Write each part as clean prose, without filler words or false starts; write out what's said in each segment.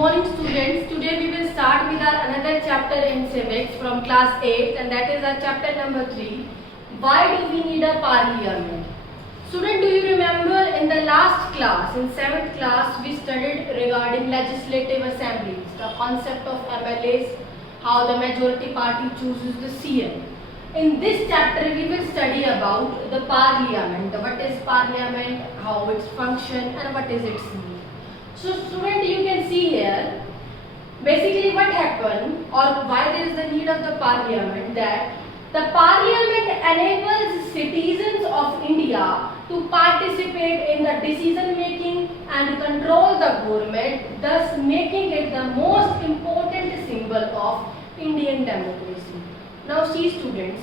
morning students. Today we will start with our another chapter in civics from class 8 and that is our chapter number 3. Why do we need a parliament? Student, do you remember in the last class, in 7th class, we studied regarding legislative assemblies, the concept of MLAs, how the majority party chooses the CM. In this chapter we will study about the parliament, what is parliament, how its function and what is its need. So student, you can see here basically what happened or why there is the need of the parliament, that the parliament enables citizens of India to participate in the decision making and control the government, thus making it the most important symbol of Indian democracy. Now see students,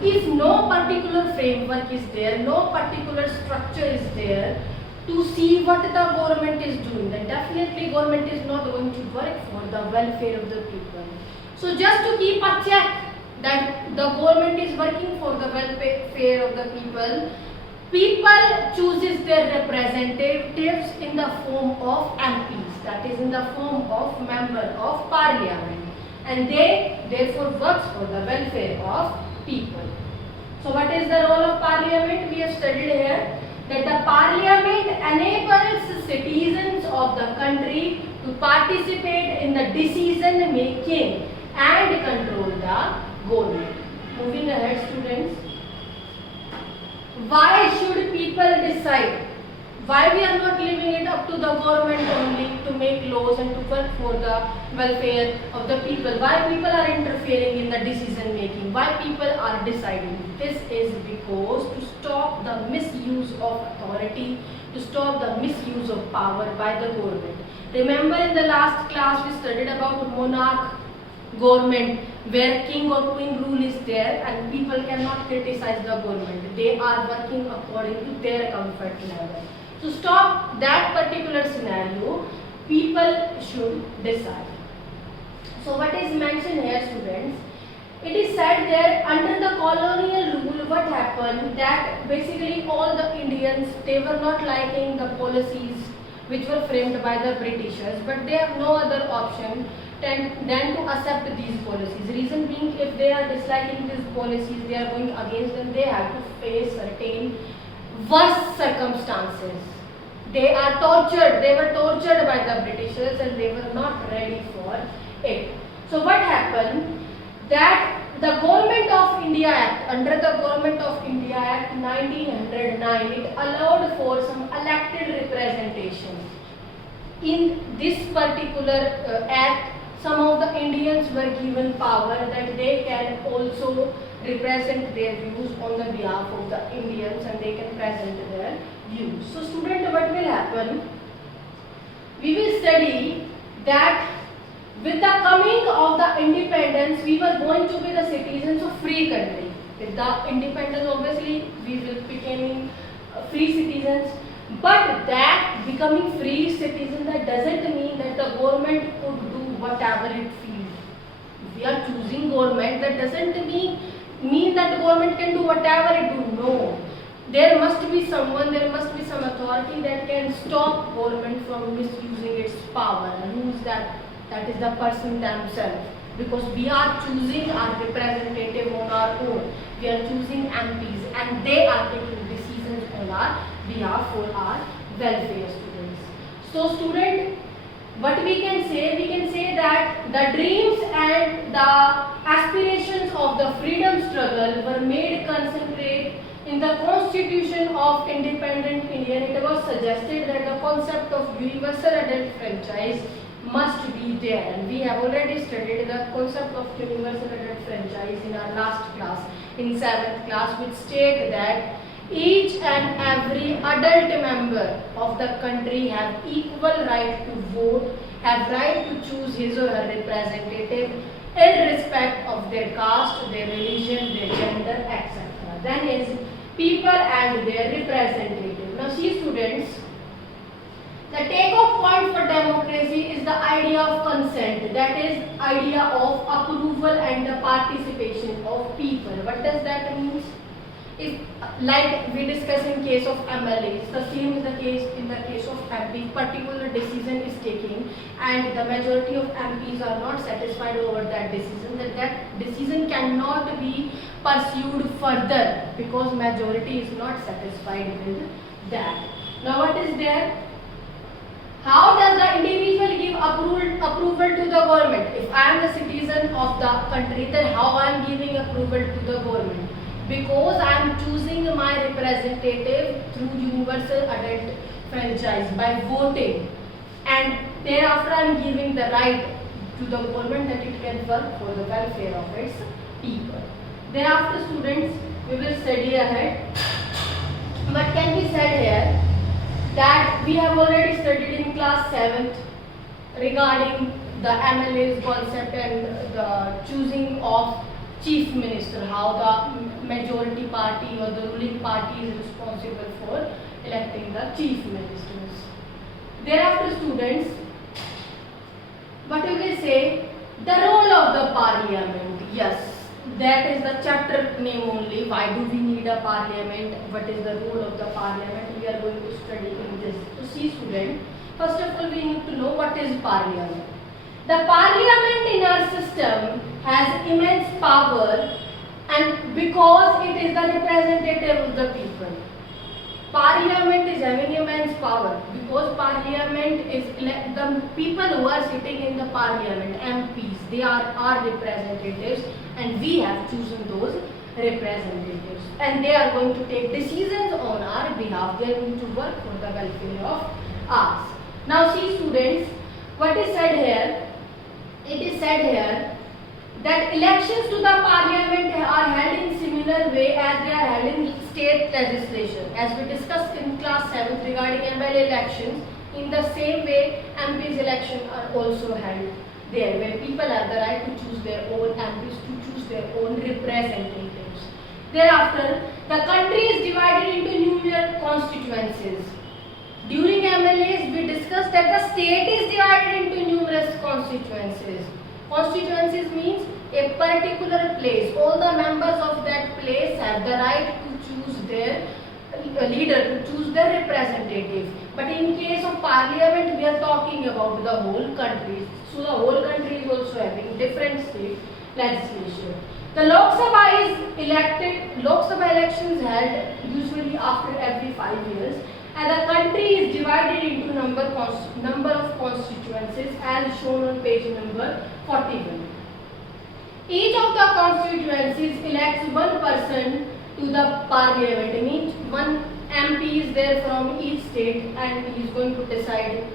if no particular framework is there, no particular structure is there to see what the government is doing, then definitely government is not going to work for the welfare of the people. So just to keep a check that the government is working for the welfare of the people chooses their representatives in the form of MPs, that is in the form of member of parliament, and they therefore works for the welfare of people. So what is the role of parliament? We have studied here that the parliament enables citizens of the country to participate in the decision making and control the government. Moving ahead students, why should people decide? Why we are not leaving it up to the government only to make laws and to work for the welfare of the people? Why people are interfering in the decision making? Why people are deciding? This is because to stop the misuse of authority, to stop the misuse of power by the government. Remember in the last class we studied about monarch government where king or queen rule is there and people cannot criticize the government. They are working according to their comfort level. To stop that particular scenario, people should decide. So what is mentioned here students? It is said there under the colonial rule what happened, that basically all the Indians, they were not liking the policies which were framed by the Britishers, but they have no other option than to accept these policies. Reason being, if they are disliking these policies, they are going against them, they have to face certain worse circumstances. They are tortured, they were tortured by the Britishers and they were not ready for it. So what happened? That the Government of India Act, under the Government of India Act 1909, it allowed for some elected representation. In this particular act, some of the Indians were given power that they can also represent their views on the behalf of the Indians and they can present their views. So student, what will happen? We will study that with the coming of the independence, we were going to be the citizens of free country. With the independence, obviously, we will become free citizens. But that becoming free citizen, that doesn't mean that the government could do whatever it feels. If we are choosing government, that doesn't mean that the government can do whatever it do. No. There must be someone, there must be some authority that can stop government from misusing its power. And who is that? That is the person themselves. Because we are choosing our representative on our own. We are choosing MPs and they are taking decisions on our behalf for our welfare students. So student, what we can say that the dreams and the aspirations of the freedom struggle were made concentrate in the Constitution of Independent India. It was suggested that the concept of universal adult franchise must be there, and we have already studied the concept of universal adult franchise in our last class, in 7th class, which state that each and every adult member of the country have equal right to vote, have right to choose his or her representative irrespective of their caste, their religion, their gender, etc. Then is people and their representative. Now see students, the take-off point for democracy is the idea of consent, that is idea of approval and the participation of people. What does that mean? If like we discuss in case of MLAs, the same is the case in the case of MP. Particular decision is taking, and the majority of MPs are not satisfied over that decision. That decision cannot be pursued further because majority is not satisfied with that. Now what is there? How does the individual give approval to the government? If I am the citizen of the country, then how I am giving approval to the government? Because I am choosing my representative through universal adult franchise by voting, and thereafter I am giving the right to the government that it can work for the welfare of its people. Thereafter, students, we will study ahead. What can be said here? That we have already studied in class 7th regarding the MLA's concept and the choosing of chief minister, how the majority party or the ruling party is responsible for electing the chief ministers. Thereafter, students, what we will say, the role of the parliament. Yes, that is the chapter name only. Why do we need a parliament? What is the role of the parliament? We are going to study in this. So see, student, first of all we need to know what is parliament. The parliament in our system has immense power, and because it is the representative of the people. Parliament is having immense power because parliament is the people who are sitting in the parliament, MPs, they are our representatives, and we have chosen those representatives, and they are going to take decisions on our behalf. They are going to work for the welfare of us. Now see, students, what is said here? It is said here that elections to the parliament are held in similar way as they are held in state legislation. As we discussed in class 7th regarding MLA elections, in the same way MPs elections are also held there, where people have the right to choose their own MPs, to choose their own representatives. Thereafter, the country is divided into numerous constituencies. During MLAs, we discussed that the state is divided into numerous constituencies. Constituencies means a particular place. All the members of that place have the right to choose their leader, to choose their representative. But in case of parliament, we are talking about the whole country. So the whole country is also having different state legislation. The Lok Sabha is elected. Lok Sabha elections held usually after every 5 years. And the country is divided into number of constituencies as shown on page number 41. Each of the constituencies elects one person to the parliament. It means one MP is there from each state, and he is going to decide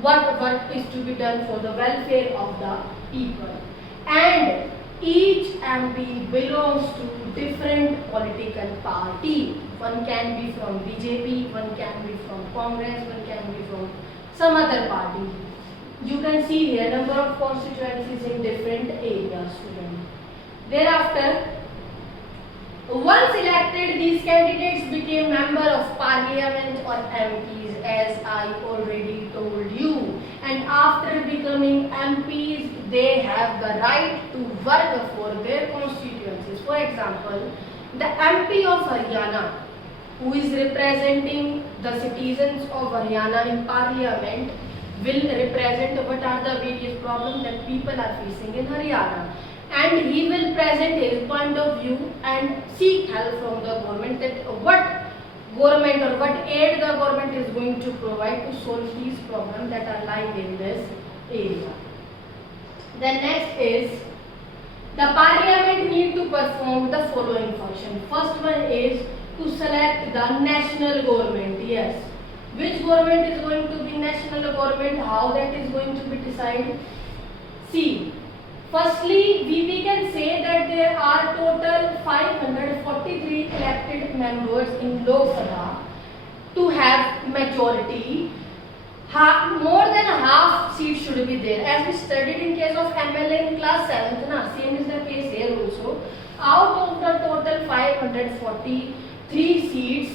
what is to be done for the welfare of the people. And each MP belongs to different political party. One can be from BJP, one can be from Congress, one can be from some other party. You can see here number of constituencies in different areas. Thereafter, once elected, these candidates became member of parliament or MPs, as I already told you. And after becoming MPs, they have the right to work for their constituencies. For example, the MP of Haryana, who is representing the citizens of Haryana in parliament, will represent what are the various problems that people are facing in Haryana. And he will present his point of view and seek help from the government, that what government or what aid the government is going to provide to solve these problems that are lying in this area. The next is, the parliament need to perform the following function. First one is to select the national government. Yes. Which government is going to be national government? How that is going to be decided? See, firstly, we can say that there are total 543 elected members in Lok Sabha. To have majority, more than half seats should be there. As we studied in case of MLA in class 7th, same is the case here also. Out of the total 543 seats,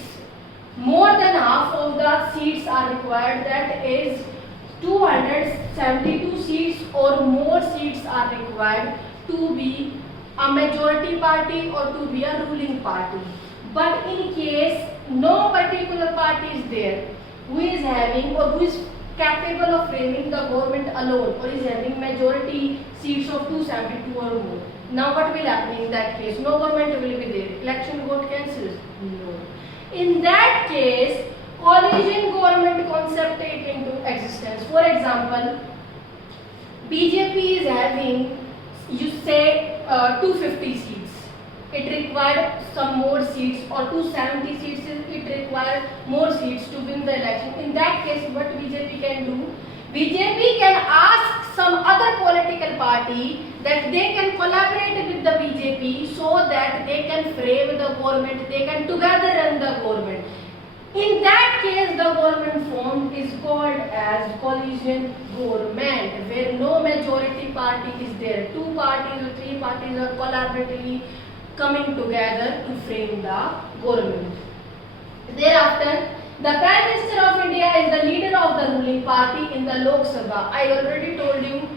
more than half of the seats are required. That is 272 seats or more seats are required to be a majority party or to be a ruling party. But in case no particular party is there who is having or who is capable of framing the government alone or is having majority seats of 272 or more. Now what will happen in that case? No government will be there. Election got cancelled? No. In that case, coalition government concept take into existence. For example, BJP is having, you say, 250 seats. It required some more seats, or 270 seats, it required more seats to win the election. In that case, what BJP can do? BJP can ask some other political party that they can collaborate with the BJP so that they can frame the government, they can together run the government. In that case, the government form is called as coalition government, where no majority party is there. Two parties or three parties are collaboratively coming together to frame the government. Thereafter, the Prime Minister of India is the leader of the ruling party in the Lok Sabha. I already told you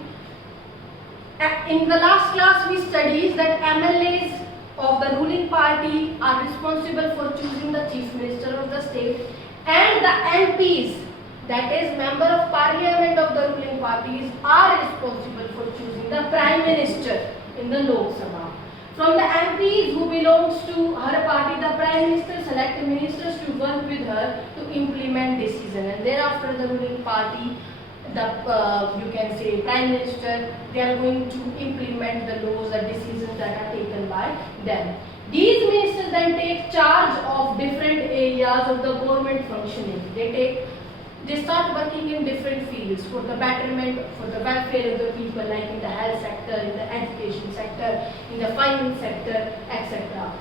in the last class we studied that MLAs of the ruling party are responsible for choosing the Chief Minister of the state, and the MPs, that is Member of Parliament of the ruling parties, are responsible for choosing the Prime Minister in the Lok Sabha. From the MPs who belongs to her party, the Prime Minister select ministers to work with her to implement decision, and thereafter the ruling party, you can say Prime Minister, they are going to implement the laws, the decisions that are taken by them. These ministers then take charge of different areas of the government functioning. They start working in different fields for the betterment, for the welfare of the people, like in the health sector, in the education sector, in the finance sector, etc.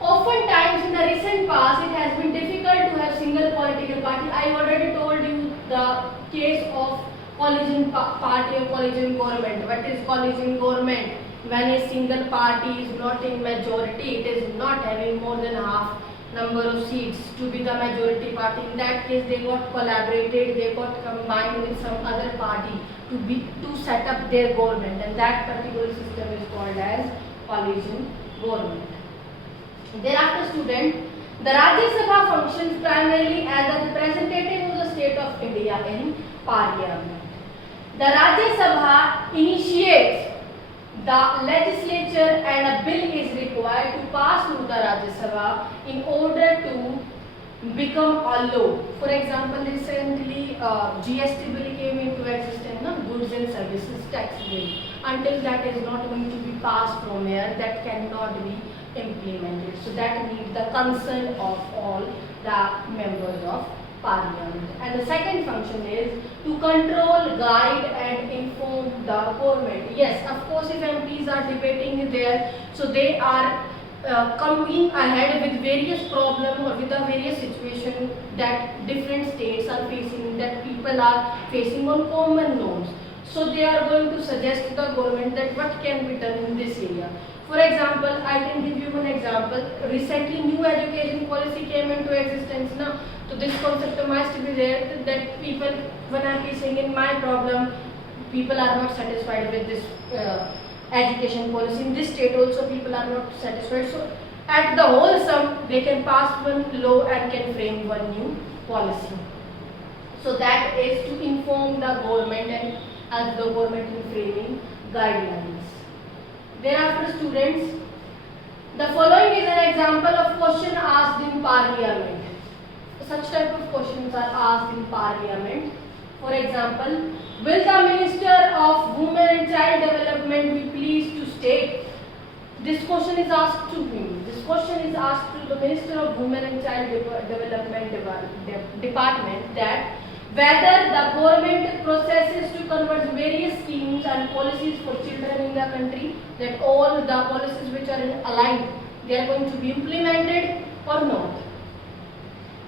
Oftentimes in the recent past, it has been difficult to have single political party. I already told you the case of coalition party or coalition government. What is coalition government? When a single party is not in majority, it is not having more than half number of seats to be the majority party. In that case, they got collaborated, they got combined with some other party to set up their government, and that particular system is called as coalition government. Thereafter, student, the Rajya Sabha functions primarily as a representative of the state of India in Parliament. The Rajya Sabha initiates the legislature, and a bill is required to pass through the Rajya Sabha in order to become a law. For example, recently GST bill came into existence, goods and services tax bill. Until that is not going to be passed from here, that cannot be implemented. So that needs the consent of all the members of Parliament. And the second function is to control, guide and inform the government. Yes, of course, if MPs are debating there, so they are coming ahead with various problems or with the various situations that different states are facing, that people are facing on common norms. So they are going to suggest to the government that what can be done in this area. For example, I can give you one example. Recently, new education policy came into existence now. So this concept must be there that people, when I am saying in my problem, people are not satisfied with this education policy. In this state also people are not satisfied. So at the whole sum, they can pass one law and can frame one new policy. So that is to inform the government and as the government in framing guidelines. Thereafter, students, the following is an example of question asked in Parliament. Such type of questions are asked in Parliament. For example, will the Minister of Women and Child Development be pleased to state? This question is asked to him. This question is asked to the Minister of Women and Child Development Department that whether the government processes to convert various schemes and policies for children in the country, that all the policies which are aligned, they are going to be implemented or not.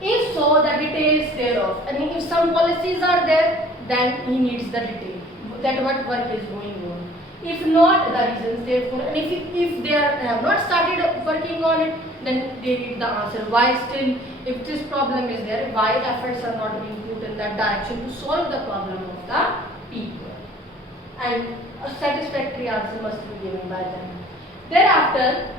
If so, the details thereof. I mean, if some policies are there, then he needs the detail, that what work is going on. If not, the reasons therefore, and if they have not started working on it, then they need the answer. Why still, if this problem is there, why efforts are not being put in that direction to solve the problem of the people? And a satisfactory answer must be given by them. Thereafter,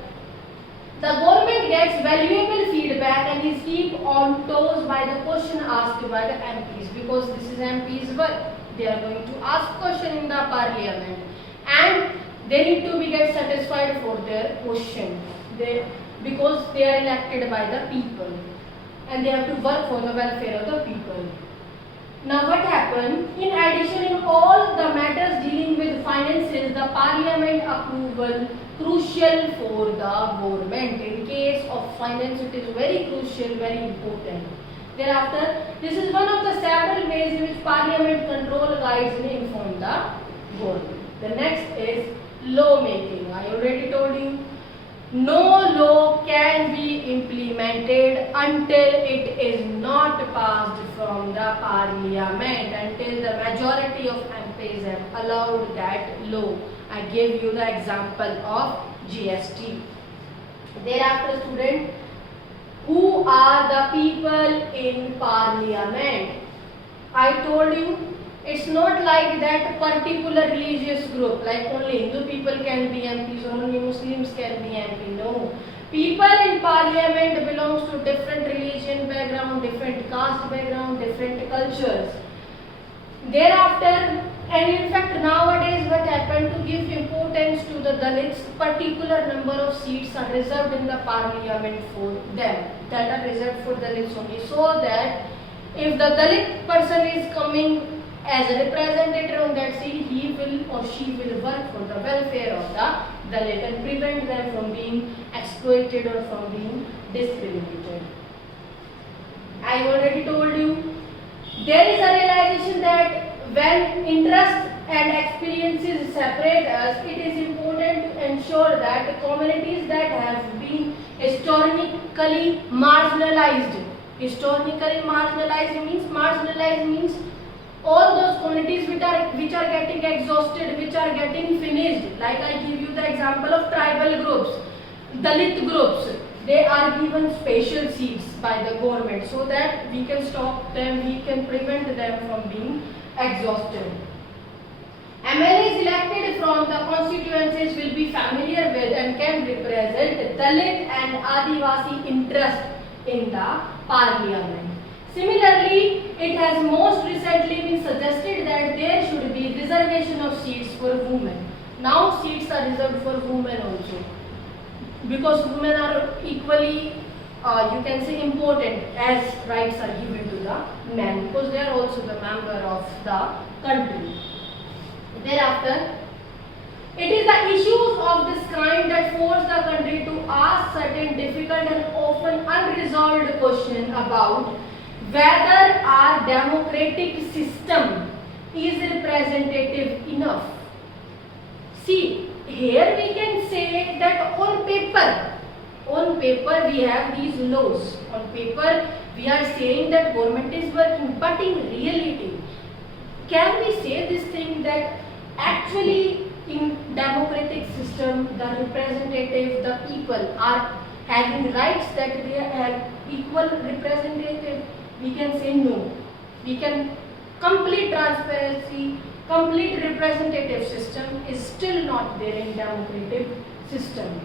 the government gets valuable feedback and is kept on toes by the question asked by the MPs, because this is MPs work. They are going to ask question in the parliament and they need to be get satisfied for their question. Because they are elected by the people and they have to work for the welfare of the people. Now what happened? In addition, in all the matters dealing with finances, the parliament approval crucial for the government. In case of finance, it is very crucial, very important. Thereafter, this is one of the several ways in which parliament control guides and inform the government. The next is law making. I already told you, no law can be implemented until it is not passed from the parliament, until the majority of MPs have allowed that law. I gave you the example of GST. Thereafter, student, who are the people in parliament? I told you, it's not like that particular religious group, like only Hindu people can be MPs or only Muslims can be MP. No. People in parliament belongs to different religion background, different caste background, different cultures. Thereafter, and in fact nowadays what happened, to give importance to the Dalits, particular number of seats are reserved in the parliament for them, that are reserved for Dalits only, so that if the Dalit person is coming as a representative on that seat, he will or she will work for the welfare of the Dalit and prevent them from being exploited or from being discriminated. I already told you, there is a realization that when interest and experiences separate us, it is important to ensure that the communities that have been historically marginalized means all those communities which are getting exhausted, which are getting finished. Like I give you the example of tribal groups, Dalit groups. They are given special seats by the government so that we can stop them, we can prevent them from being exhausted. MLAs elected from the constituencies will be familiar with and can represent Dalit and Adivasi interest in the parliament. Similarly, it has most recently been suggested that there should be reservation of seats for women. Now seats are reserved for women also, because women are equally, you can say, important as rights are given to the men, because they are also the member of the country. Thereafter, it is the issues of this kind that force the country to ask certain difficult and often unresolved questions about whether our democratic system is representative enough. See, here we can say that on paper we have these laws. On paper we are saying that government is working, but in reality, can we say this thing that actually in democratic system the representative, the people are having rights, that they have equal representative? We can say no. We can complete transparency, complete representative system is still not there in democratic system.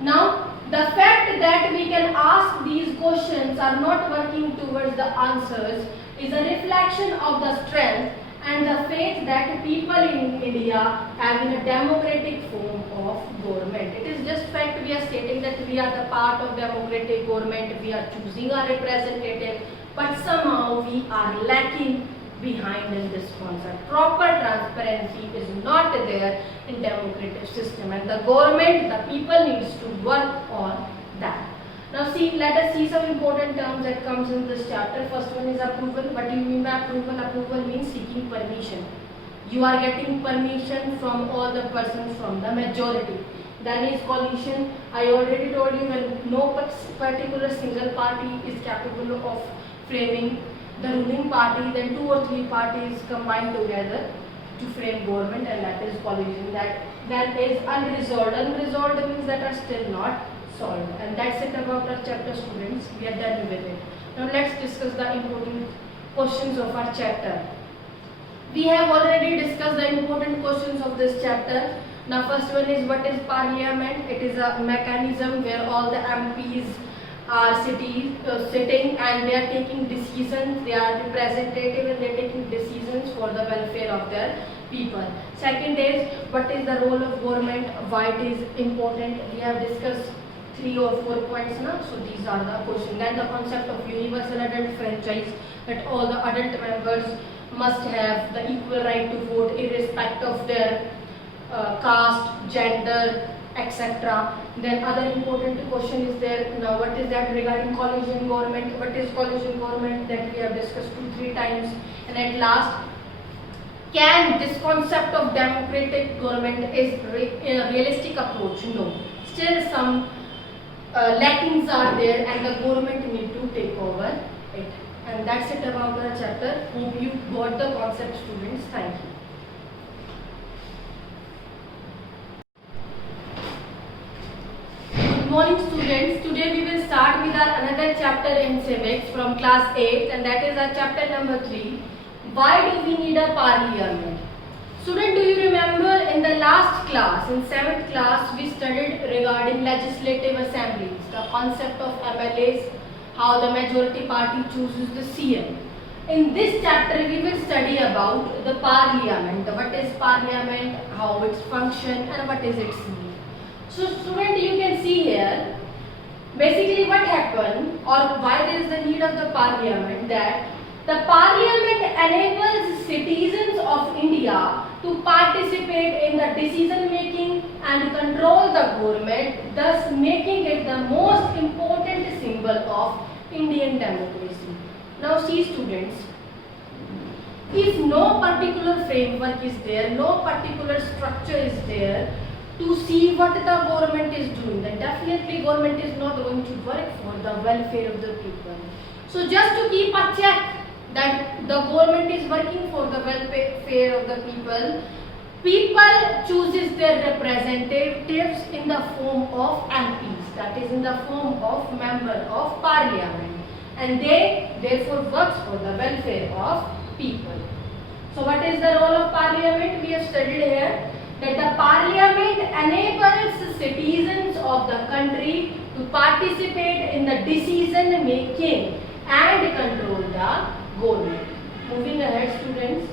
Now, the fact that we can ask these questions are not working towards the answers is a reflection of the strength and the faith that people in India have in a democratic form of government. It is just fact we are stating that we are the part of democratic government, we are choosing our representative, but somehow we are lacking behind in this concept. Proper transparency is not there in democratic system, and the government, the people needs to work on that. Now see, let us see some important terms that comes in this chapter. First one is approval. What do you mean by approval? Approval means seeking permission. You are getting permission from all the persons from the majority. Then is coalition. I already told you, when no particular single party is capable of framing the ruling party, then 2 or 3 parties combine together to frame government, and that is coalition. That is unresolved. Unresolved means that are still not solved. And that's it about our chapter, students. We are done with it. Now let's discuss the important questions of our chapter. We have already discussed the important questions of this chapter. Now first one is, what is parliament? It is a mechanism where all the MPs are sitting and they are taking decisions, they are representative and they are taking decisions for the welfare of their people. Second is, what is the role of government, why it is important. We have discussed 3 or 4 points now, so these are the questions. Then the concept of universal adult franchise, that all the adult members must have the equal right to vote irrespective of their caste, gender, etc. Then other important question is there. Now what is that regarding coalition government? What is coalition government? That we have discussed 2-3 times. And at last, can this concept of democratic government is a realistic approach? No. Still some lackings are there and the government need to take over it. And that's it about the chapter. Hope you got the concept, students. Thank you. Good morning, students. Today we will start with our another chapter in civics from class 8, and that is our chapter number 3. Why do we need a parliament? Student, do you remember in the last class, in 7th class, we studied regarding legislative assemblies, the concept of MLAs, how the majority party chooses the CM. In this chapter, we will study about the parliament, what is parliament, how its function, and what is its need. So, student, you can see here, basically what happened or why there is the need of the parliament, that the parliament enables citizens of India to participate in the decision making and control the government, thus making it the most important symbol of Indian democracy. Now see, students, if no particular framework is there, no particular structure is there to see what the government is doing, then definitely government is not going to work for the welfare of the people. So just to keep a check that the government is working for the welfare of the people chooses their representatives in the form of MPs, that is in the form of member of parliament, and they therefore works for the welfare of people. So what is the role of parliament? We have studied here that the parliament enables the citizens of the country to participate in the decision making and control the government. Moving ahead, students.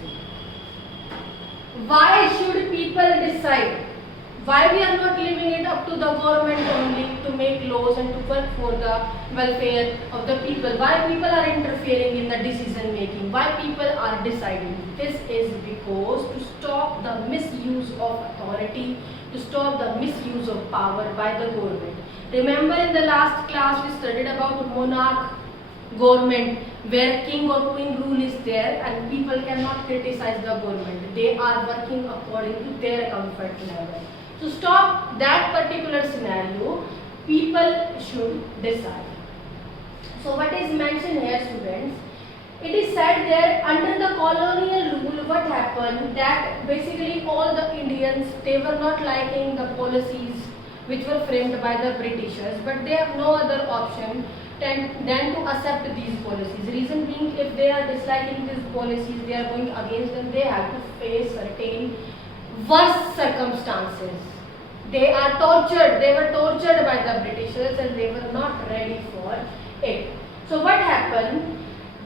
Why should people decide? Why we are not leaving it up to the government only to make laws and to work for the welfare of the people? Why people are interfering in the decision making? Why people are deciding? This is because to stop the misuse of authority, to stop the misuse of power by the government. Remember in the last class we studied about monarch government, where king or queen rule is there and people cannot criticize the government. They are working according to their comfort level. To stop that particular scenario, people should decide. So what is mentioned here, students? It is said there, under the colonial rule, what happened, that basically all the Indians, they were not liking the policies which were framed by the Britishers, but they have no other option than to accept these policies. Reason being, if they are disliking these policies, they are going against them, they have to face certain worse circumstances. They are tortured, they were tortured by the Britishers and they were not ready for it. So what happened,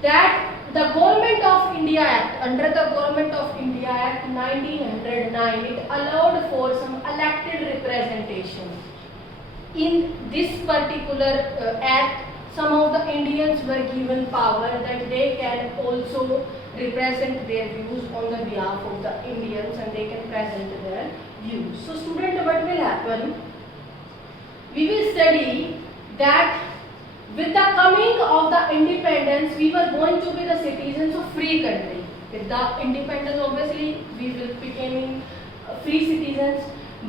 that the Government of India Act, under the Government of India Act 1909, it allowed for some elected representation. In this particular act, some of the Indians were given power that they can also represent their views on the behalf of the Indians and they can present their views. So student, what will happen? We will study that with the coming of the independence, we were going to be the citizens of free country. With the independence, obviously, we will becoming free citizens.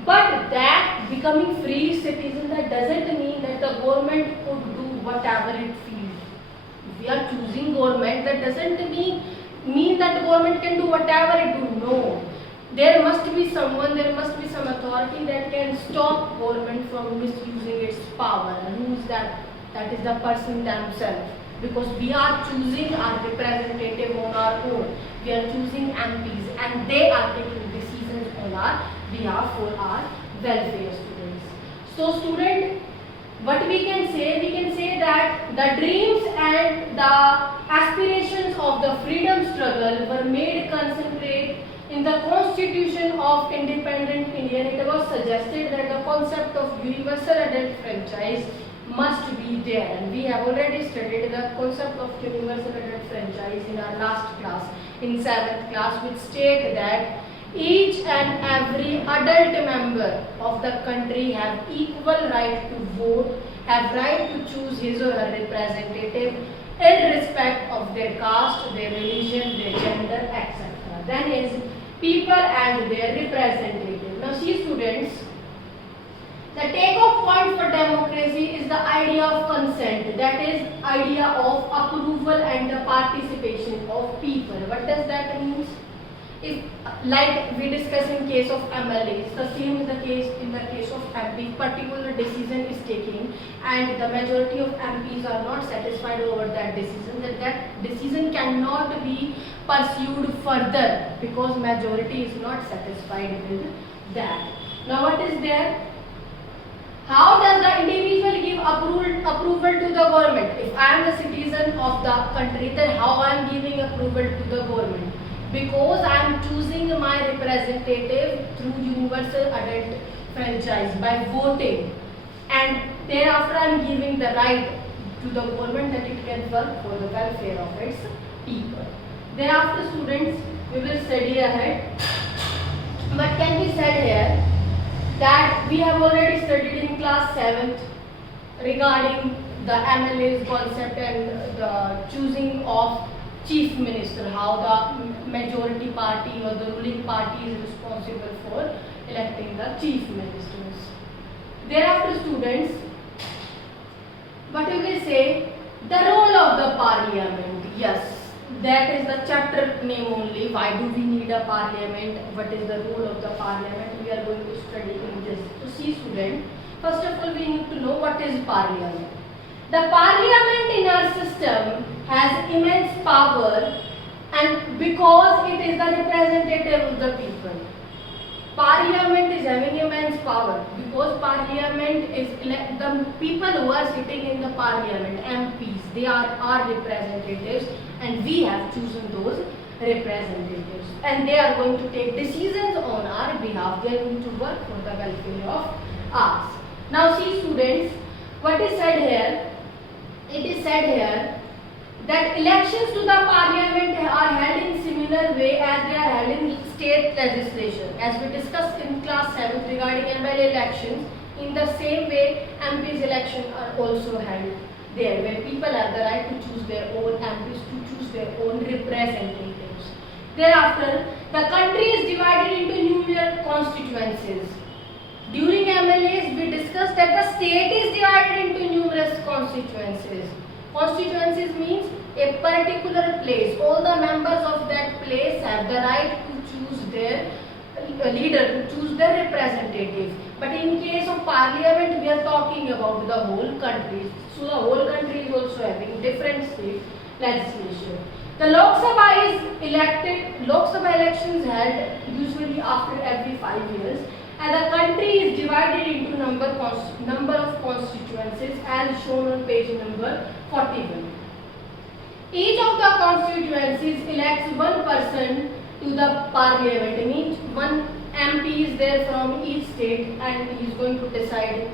But that becoming free citizen, that doesn't mean that the government could do whatever it feels. If we are choosing government, that doesn't mean that the government can do whatever it do. No. There must be someone, there must be some authority that can stop government from misusing its power. And who is that? That is the person themselves. Because we are choosing our representative on our own. We are choosing MPs and they are taking decisions on our behalf for our welfare, students. So student, what we can say that the dreams and the aspirations of the freedom struggle were made concentrate in the Constitution of Independent India. It was suggested that the concept of universal adult franchise must be there, and we have already studied the concept of universal adult franchise in our last class, in 7th class, which state that each and every adult member of the country have equal right to vote, have right to choose his or her representative irrespective of their caste, their religion, their gender, etc. Then is people and their representative. Now see students, the take-off point for democracy is the idea of consent, that is idea of approval and the participation of people. What does that mean? If, like we discussed in case of MLAs, the same is the case in the case of MP. Particular decision is taken and the majority of MPs are not satisfied over that decision, that decision cannot be pursued further because majority is not satisfied with that. Now what is there? How does the individual give approval to the government? If I am the citizen of the country, then how I am giving approval to the government? Because I am choosing my representative through universal adult franchise by voting, and thereafter I am giving the right to the government that it can work for the welfare of its people. Thereafter students, we will study ahead. What can be said here? That we have already studied in class 7th regarding the MLA's concept and the choosing of chief minister, how the majority party or the ruling party is responsible for electing the chief ministers. Thereafter students, what we will say, the role of the parliament. Yes, that is the chapter name only. Why do we need a parliament? What is the role of the parliament? We are going to study in this. So see student, first of all we need to know what is parliament. The parliament in our system has immense power, and because it is the representative of the people. Parliament is having immense power because parliament is the people who are sitting in the parliament, MPs, they are our representatives, and we have chosen those representatives, and they are going to take decisions on our behalf. They are going to work for the welfare of us. Now see students, what is said here? It is said here that elections to the parliament are held in similar way as they are held in state legislation. As we discussed in class 7 regarding MLA elections, in the same way MPs elections are also held there, where people have the right to choose their own MPs, to choose their own representatives. Thereafter, the country is divided into numerous constituencies. During MLAs, we discussed that the state is divided into numerous constituencies. Constituencies means a particular place. All the members of that place have the right to choose their leader, to choose their representative. But in case of parliament, we are talking about the whole country. So the whole country is also having different state legislation. The Lok Sabha is elected. Lok Sabha elections held usually after every 5 years. And the country is divided into number of constituencies as shown on page number 41. Each of the constituencies elects one person to the parliament. It means one MP is there from each state, and he is going to decide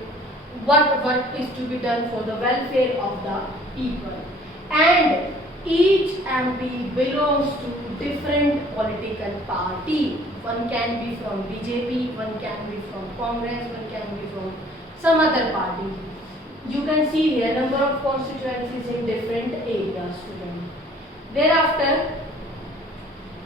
what work is to be done for the welfare of the people. And each MP belongs to different political party. One can be from BJP, one can be from Congress, one can be from some other party. You can see here number of constituencies in different areas. Thereafter,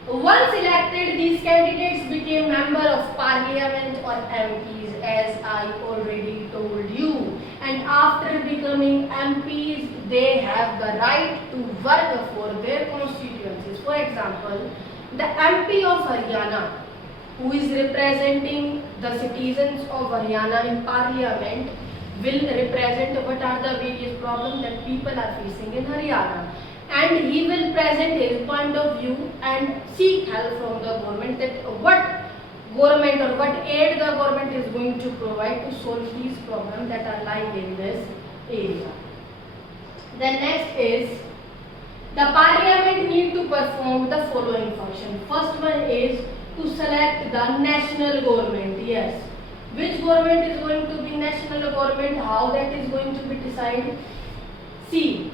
once elected, these candidates became member of parliament or MPs, as I already told you. And after becoming MPs, they have the right to work for their constituencies. For example, the MP of Haryana, who is representing the citizens of Haryana in parliament, will represent what are the various problems that people are facing in Haryana. And he will present his point of view and seek help from the government that what government or what aid the government is going to provide to solve these problems that are lying in this area. The next is the parliament need to perform the following function. First one is to select the national government. Yes. Which government is going to be national government? How that is going to be decided? See,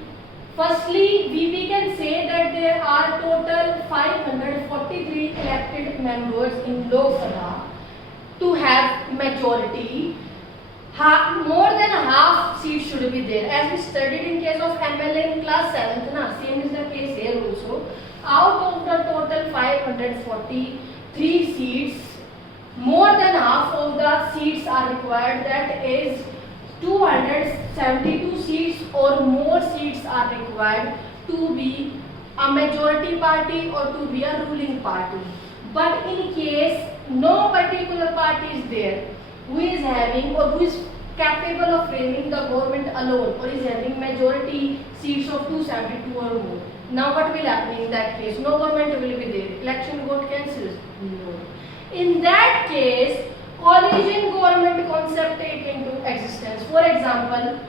firstly, we can say that there are total 543 elected members in Lok Sabha. To have majority, more than half seats should be there. As we studied in case of MLA in class 7th, same is the case here also. Out of the total 543 seats, more than half of the seats are required. That is 272 seats or more seats are required to be a majority party or to be a ruling party. But in case no particular party is there who is having or who is capable of framing the government alone or is having majority seats of 272 or more. Now what will happen in that case? No government will be there. Election got cancelled. No. In that case, coalition government concept take into existence. For example,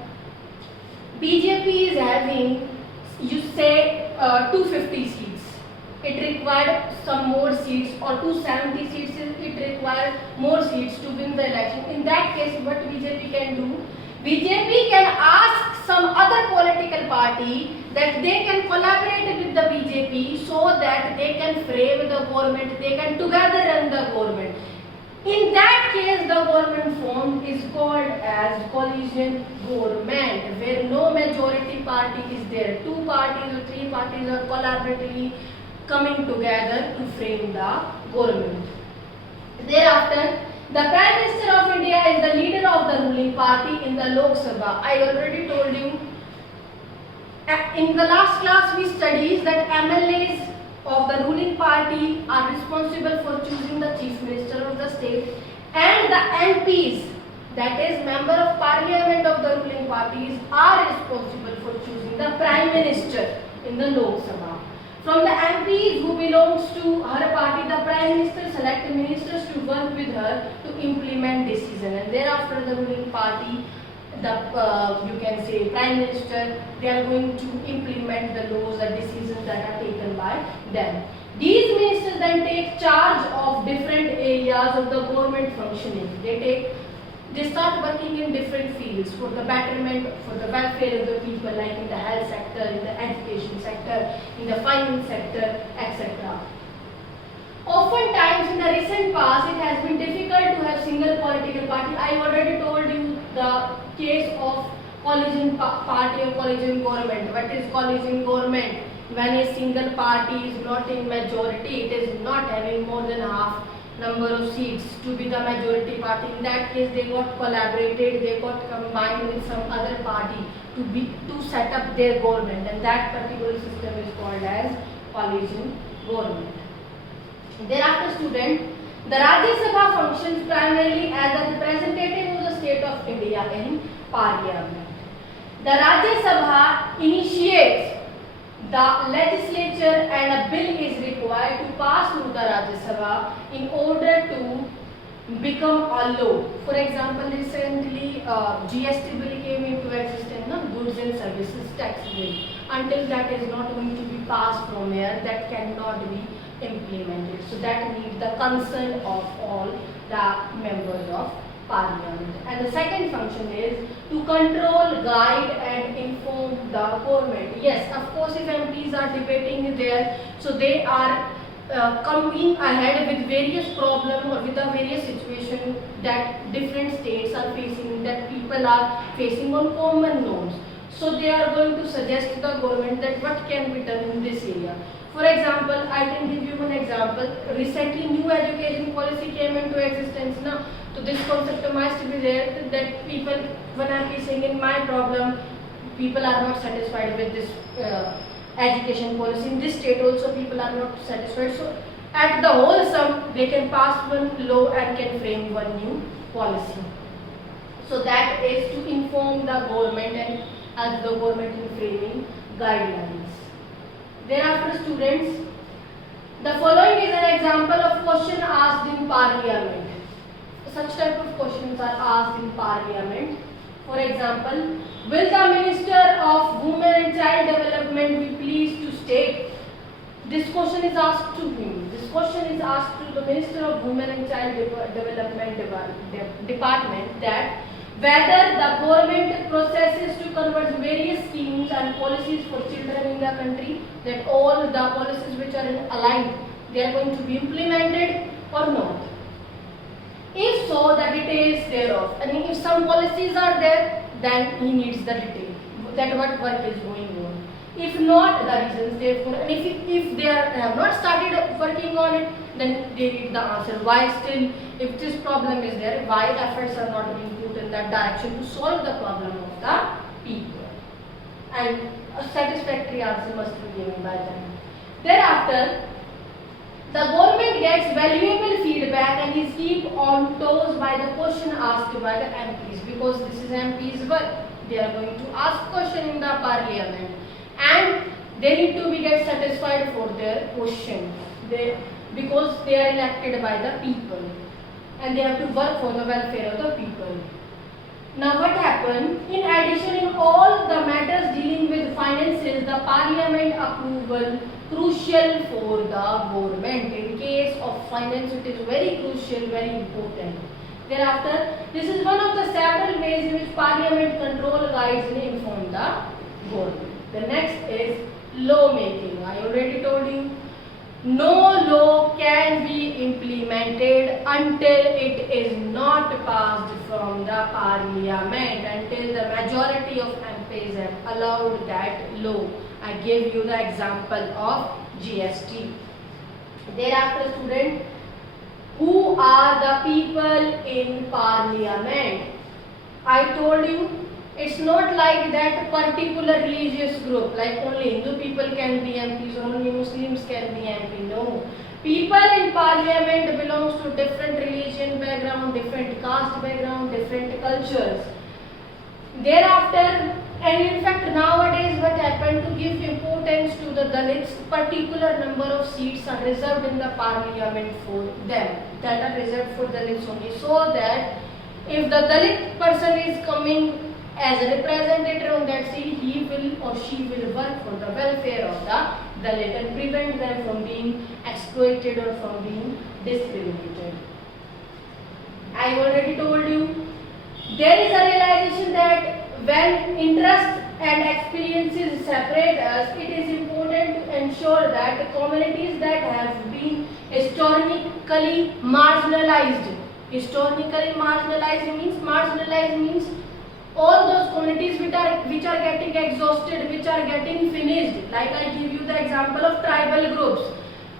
BJP is having, you say, 250 seats. It required some more seats, or 270 seats, it required more seats to win the election. In that case, what BJP can do? BJP can ask some other political party that they can collaborate with the BJP so that they can frame the government, they can together run the government. In that case, the government form is called as coalition government, where no majority party is there. Two parties or three parties are collaboratively coming together to frame the government. Thereafter, the Prime Minister of India is the leader of the ruling party in the Lok Sabha. I already told you in the last class we studied that MLAs of the ruling party are responsible for choosing the Chief Minister of the state, and the MPs, that is Member of Parliament of the ruling parties, are responsible for choosing the Prime Minister in the Lok Sabha. From the MPs who belongs to her party, the Prime Minister select ministers to work with her to implement decision, and thereafter the ruling party, you can say Prime Minister, they are going to implement the laws, the decisions that are taken by them. These ministers then take charge of different areas of the government functioning. They start working in different fields for the betterment, for the welfare of the people, like in the health sector, in the education sector, in the finance sector, etc. Oftentimes in the recent past, it has been difficult to have single political party. I already told you the case of coalition party or coalition government. What is coalition government? When a single party is not in majority, it is not having more than half number of seats to be the majority party. In that case, they got collaborated, they got combined with some other party to set up their government, and that particular system is called as coalition government. Thereafter, student, the Rajya Sabha functions primarily as a representative of the state of India in Parliament. The Rajya Sabha initiates the legislature, and a bill is required to pass through the Rajya Sabha in order to become a law. For example, recently GST bill came into existence, goods and services tax bill. Until that is not going to be passed from here, that cannot be implemented. So that needs the consent of all the members of Parliament. And the second function is to control, guide and inform the government. Yes, of course, if MPs are debating there, so they are coming ahead with various problems or with the various situations that different states are facing, that people are facing on common norms. So they are going to suggest to the government that what can be done in this area. For example, I can give you one example. Recently, new education policy came into existence now. So this concept must be there that people, when I am facing in my problem, people are not satisfied with this education policy. In this state also people are not satisfied. So at the whole sum, they can pass one law and can frame one new policy. So that is to inform the government and as the government in framing guidelines. Thereafter, students, The following is an example of question asked in parliament. Such type of questions are asked in parliament. For example, will the Minister of Women and Child Development be pleased to state? This question is asked to him. This question is asked to the Minister of Women and Child Development Department that whether the government processes to convert various schemes and policies for children in the country, that all the policies which are aligned, they are going to be implemented or not. If so, the details thereof. I mean, if some policies are there, then he needs the detail. That what work is going on. If not, the reasons therefore, and if they have not started working on it, then they need the answer. Why still, if this problem is there, why efforts are not being put in that direction to solve the problem of the people? And a satisfactory answer must be given by them. Thereafter, the government gets valuable feedback and is kept on toes by the question asked by the MPs, because this is MPs' work. They are going to ask question in the parliament and they need to be get satisfied for their question. Because they are elected by the people and they have to work for the welfare of the people. Now what happened? In addition, in all the matters dealing with finances, the parliament approval crucial for the government. In case of finance, it is very crucial, very important. Thereafter, this is one of the several ways in which parliament control guides and inform the government. The next is law making. I already told you, no law can be implemented until it is not passed from the parliament, until the majority of MPs have allowed that law. I gave you the example of GST. Thereafter, student, who are the people in parliament? I told you, it's not like that particular religious group, like only Hindu people can be MPs, only Muslims can be MP. No. People in parliament belongs to different religion background, different caste background, different cultures. Thereafter, and in fact nowadays what happened, to give importance to the Dalits, particular number of seats are reserved in the parliament for them, that are reserved for Dalits only, so that if the Dalit person is coming as a representative on that seat, he will or she will work for the welfare of the Dalit and prevent them from being exploited or from being discriminated. I already told you, there is a realization that when interest and experiences separate us, it is important to ensure that communities that have been historically marginalized. Historically marginalized means all those communities which are getting exhausted, which are getting finished. Like I give you the example of tribal groups,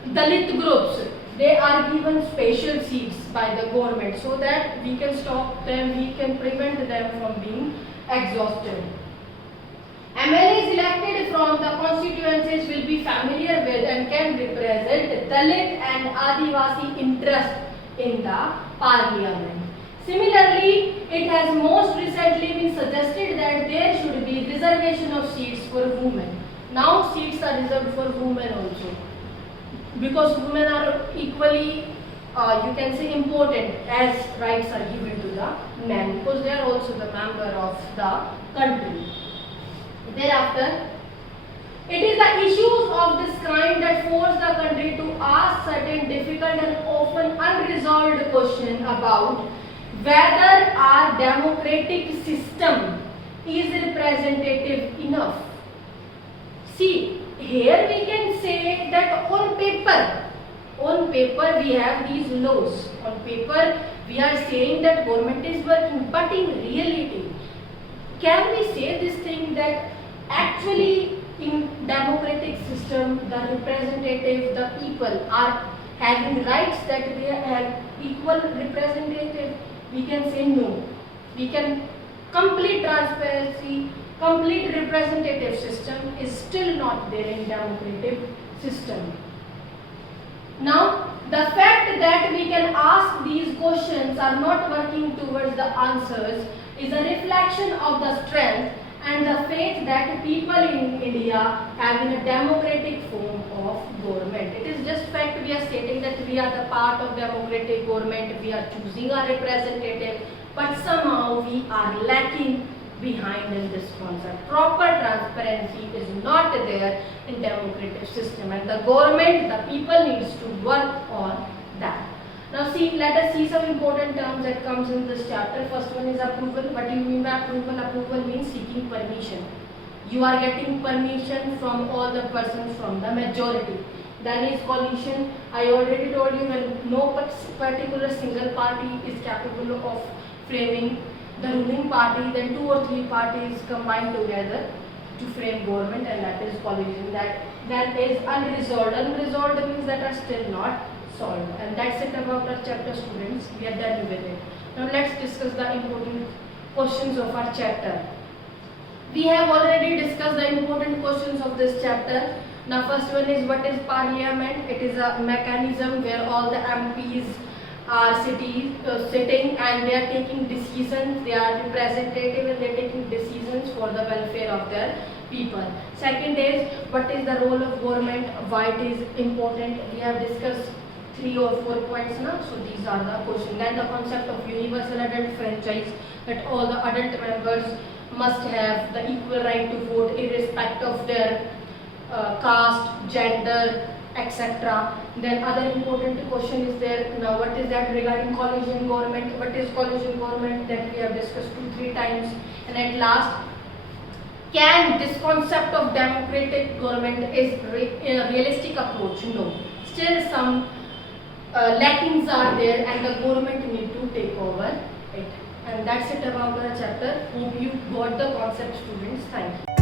Dalit groups. They are given special seats by the government so that we can stop them, we can prevent them from being exhausted. MLAs elected from the constituencies will be familiar with and can represent Dalit and Adivasi interest in the parliament. Similarly, it has most recently been suggested that there should be reservation of seats for women. Now seats are reserved for women also, because women are equally, you can say, important as rights are given to the men, because they are also the member of the country. Thereafter, it is the issues of this kind that force the country to ask certain difficult and often unresolved questions about whether our democratic system is representative enough. See, here we can say that on paper we have these laws. On paper we are saying that government is working, but in reality, can we say this thing that actually in democratic system the representative, the people are having rights, that they have equal representative? We can say no. We can complete transparency, complete representative system is still not there in democratic system. Now, the fact that we can ask these questions are not working towards the answers is a reflection of the strength and the faith that people in India have in a democratic form of government. It is just fact we are stating that we are the part of democratic government, we are choosing our representative, but somehow we are lacking behind in this concept. Proper transparency is not there in democratic system, and the government, the people needs to work on that. Now let us see some important terms that comes in this chapter. First one is approval. What do you mean by approval? Approval means seeking permission. You are getting permission from all the persons from the majority. Then is coalition. I already told you when no particular single party is capable of framing the ruling party, then 2 or 3 parties combine together to frame government, and that is coalition. That is unresolved. Unresolved means that are still not solved, and that's it about our chapter, students. We are done with it. Now let's discuss the important questions of our chapter. We have already discussed the important questions of this chapter. Now first one is, what is parliament? It is a mechanism where all the MPs are sitting and they are taking decisions. They are representative and they are taking decisions for the welfare of their people. Second is, what is the role of government? Why it is important? We have discussed 3 or 4 points now, so these are the questions. Then the concept of universal adult franchise, that all the adult members must have the equal right to vote irrespective of their caste, gender, etc. Then other important question is there. Now what is that regarding coalition government? What is coalition government? That we have discussed 2-3 times. And at last, can this concept of democratic government is a realistic approach? No. Still some lackings are there, and the government need to take over it. And that's it about our chapter. Hope you got the concept, students. Thank you.